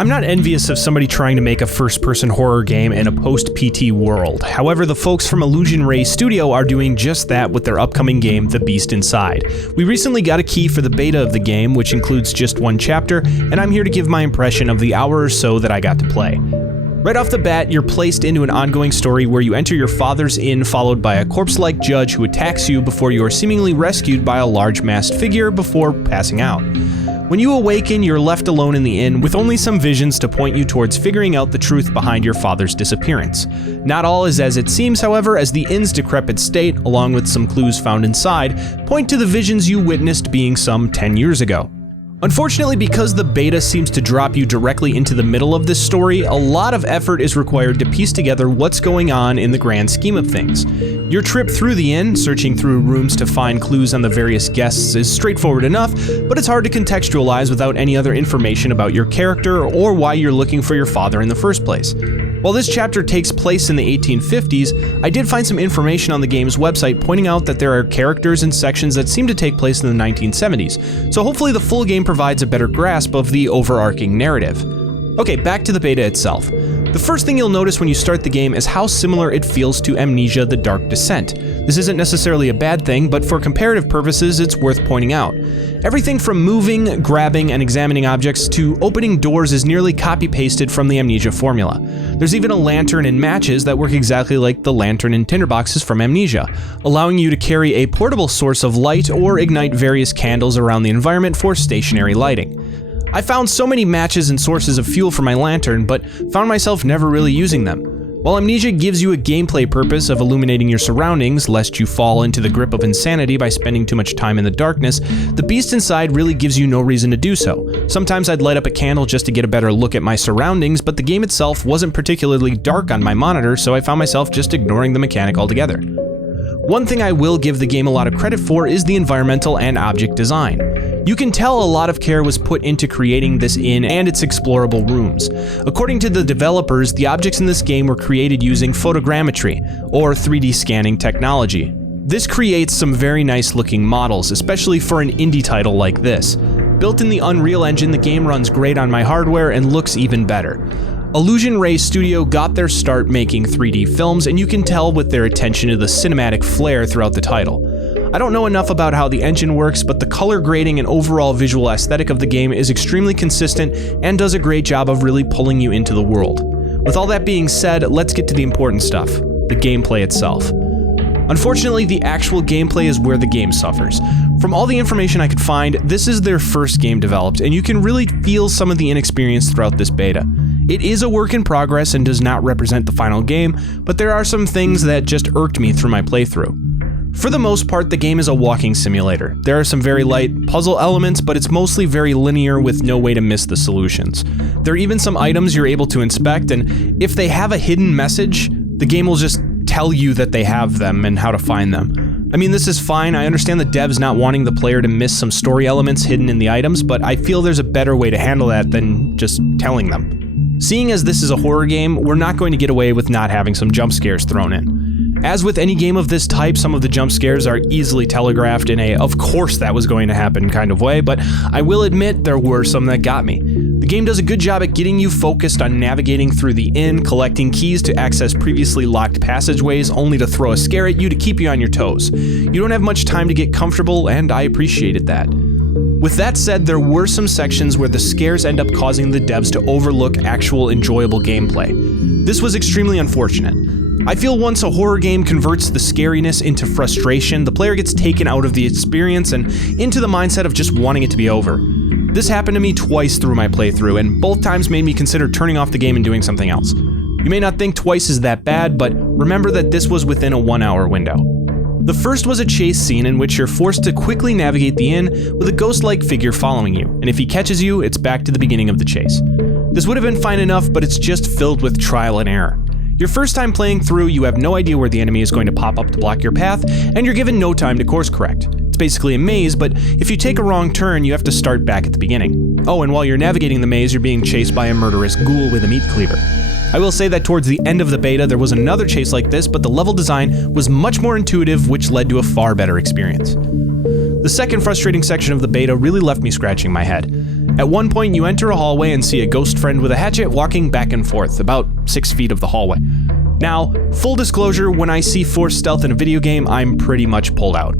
I'm not envious of somebody trying to make a first-person horror game in a post-PT world. However, the folks from Illusion Ray Studio are doing just that with their upcoming game, The Beast Inside. We recently got a key for the beta of the game, which includes just one chapter, and I'm here to give my impression of the hour or so that I got to play. Right off the bat, you're placed into an ongoing story where you enter your father's inn, followed by a corpse-like judge who attacks you before you are seemingly rescued by a large masked figure before passing out. When you awaken, you're left alone in the inn with only some visions to point you towards figuring out the truth behind your father's disappearance. Not all is as it seems, however, as the inn's decrepit state, along with some clues found inside, point to the visions you witnessed being some 10 years ago. Unfortunately, because the beta seems to drop you directly into the middle of this story, a lot of effort is required to piece together what's going on in the grand scheme of things. Your trip through the inn, searching through rooms to find clues on the various guests, is straightforward enough, but it's hard to contextualize without any other information about your character or why you're looking for your father in the first place. While this chapter takes place in the 1850s, I did find some information on the game's website pointing out that there are characters and sections that seem to take place in the 1970s, so hopefully the full game provides a better grasp of the overarching narrative. Okay, back to the beta itself. The first thing you'll notice when you start the game is how similar it feels to Amnesia: The Dark Descent. This isn't necessarily a bad thing, but for comparative purposes, it's worth pointing out. Everything from moving, grabbing, and examining objects to opening doors is nearly copy-pasted from the Amnesia formula. There's even a lantern and matches that work exactly like the lantern and tinderboxes from Amnesia, allowing you to carry a portable source of light or ignite various candles around the environment for stationary lighting. I found so many matches and sources of fuel for my lantern, but found myself never really using them. While Amnesia gives you a gameplay purpose of illuminating your surroundings, lest you fall into the grip of insanity by spending too much time in the darkness, The Beast Inside really gives you no reason to do so. Sometimes I'd light up a candle just to get a better look at my surroundings, but the game itself wasn't particularly dark on my monitor, so I found myself just ignoring the mechanic altogether. One thing I will give the game a lot of credit for is the environmental and object design. You can tell a lot of care was put into creating this inn and its explorable rooms. According to the developers, the objects in this game were created using photogrammetry, or 3D scanning technology. This creates some very nice looking models, especially for an indie title like this. Built in the Unreal Engine, the game runs great on my hardware and looks even better. Illusion Ray Studio got their start making 3D films, and you can tell with their attention to the cinematic flair throughout the title. I don't know enough about how the engine works, but the color grading and overall visual aesthetic of the game is extremely consistent and does a great job of really pulling you into the world. With all that being said, let's get to the important stuff, the gameplay itself. Unfortunately, the actual gameplay is where the game suffers. From all the information I could find, this is their first game developed, and you can really feel some of the inexperience throughout this beta. It is a work in progress and does not represent the final game, but there are some things that just irked me through my playthrough. For the most part, the game is a walking simulator. There are some very light puzzle elements, but it's mostly very linear with no way to miss the solutions. There are even some items you're able to inspect, and if they have a hidden message, the game will just tell you that they have them and how to find them. I mean, this is fine. I understand the devs not wanting the player to miss some story elements hidden in the items, but I feel there's a better way to handle that than just telling them. Seeing as this is a horror game, we're not going to get away with not having some jump scares thrown in. As with any game of this type, some of the jump scares are easily telegraphed in a "of course that was going to happen" kind of way, but I will admit there were some that got me. The game does a good job at getting you focused on navigating through the inn, collecting keys to access previously locked passageways, only to throw a scare at you to keep you on your toes. You don't have much time to get comfortable, and I appreciated that. With that said, there were some sections where the scares end up causing the devs to overlook actual enjoyable gameplay. This was extremely unfortunate. I feel once a horror game converts the scariness into frustration, the player gets taken out of the experience and into the mindset of just wanting it to be over. This happened to me twice through my playthrough, and both times made me consider turning off the game and doing something else. You may not think twice is that bad, but remember that this was within a 1-hour window. The first was a chase scene in which you're forced to quickly navigate the inn with a ghost-like figure following you, and if he catches you, it's back to the beginning of the chase. This would have been fine enough, but it's just filled with trial and error. Your first time playing through, you have no idea where the enemy is going to pop up to block your path, and you're given no time to course correct. It's basically a maze, but if you take a wrong turn, you have to start back at the beginning. Oh, and while you're navigating the maze, you're being chased by a murderous ghoul with a meat cleaver. I will say that towards the end of the beta, there was another chase like this, but the level design was much more intuitive, which led to a far better experience. The second frustrating section of the beta really left me scratching my head. At one point, you enter a hallway and see a ghost friend with a hatchet walking back and forth, about 6 feet of the hallway. Now, full disclosure, when I see forced stealth in a video game, I'm pretty much pulled out.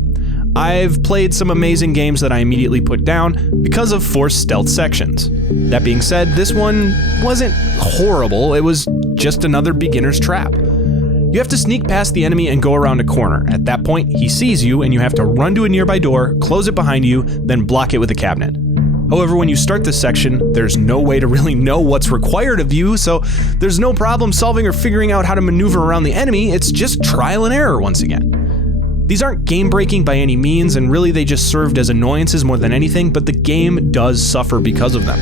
I've played some amazing games that I immediately put down because of forced stealth sections. That being said, this one wasn't horrible, it was just another beginner's trap. You have to sneak past the enemy and go around a corner. At that point, he sees you and you have to run to a nearby door, close it behind you, then block it with a cabinet. However, when you start this section, there's no way to really know what's required of you, so there's no problem solving or figuring out how to maneuver around the enemy, it's just trial and error once again. These aren't game-breaking by any means, and really they just served as annoyances more than anything, but the game does suffer because of them.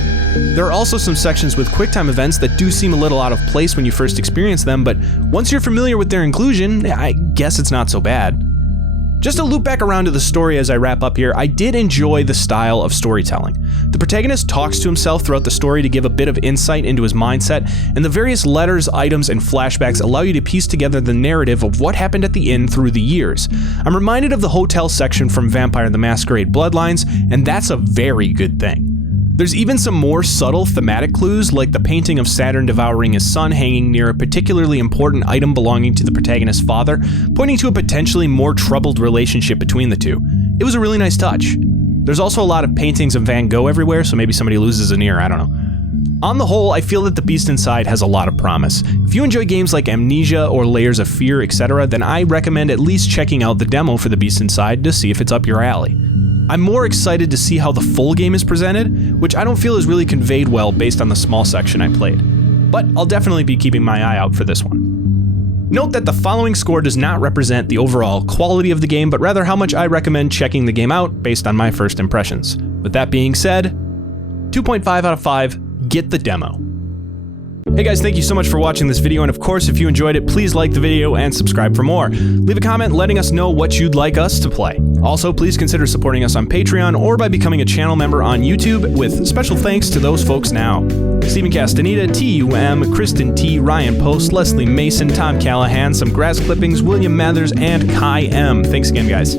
There are also some sections with QuickTime events that do seem a little out of place when you first experience them, but once you're familiar with their inclusion, I guess it's not so bad. Just to loop back around to the story as I wrap up here, I did enjoy the style of storytelling. The protagonist talks to himself throughout the story to give a bit of insight into his mindset, and the various letters, items, and flashbacks allow you to piece together the narrative of what happened at the inn through the years. I'm reminded of the hotel section from Vampire the Masquerade Bloodlines, and that's a very good thing. There's even some more subtle thematic clues, like the painting of Saturn devouring his son hanging near a particularly important item belonging to the protagonist's father, pointing to a potentially more troubled relationship between the two. It was a really nice touch. There's also a lot of paintings of Van Gogh everywhere, so maybe somebody loses an ear, I don't know. On the whole, I feel that The Beast Inside has a lot of promise. If you enjoy games like Amnesia or Layers of Fear, etc., then I recommend at least checking out the demo for The Beast Inside to see if it's up your alley. I'm more excited to see how the full game is presented, which I don't feel is really conveyed well based on the small section I played. But I'll definitely be keeping my eye out for this one. Note that the following score does not represent the overall quality of the game, but rather how much I recommend checking the game out based on my first impressions. With that being said, 2.5 out of 5, get the demo. Hey guys, thank you so much for watching this video, and of course, if you enjoyed it, please like the video and subscribe for more. Leave a comment letting us know what you'd like us to play. Also, please consider supporting us on Patreon or by becoming a channel member on YouTube, with special thanks to those folks now. Stephen Castaneda, TUM, Kristen T, Ryan Post, Leslie Mason, Tom Callahan, some grass clippings, William Mathers, and Kai M. Thanks again, guys.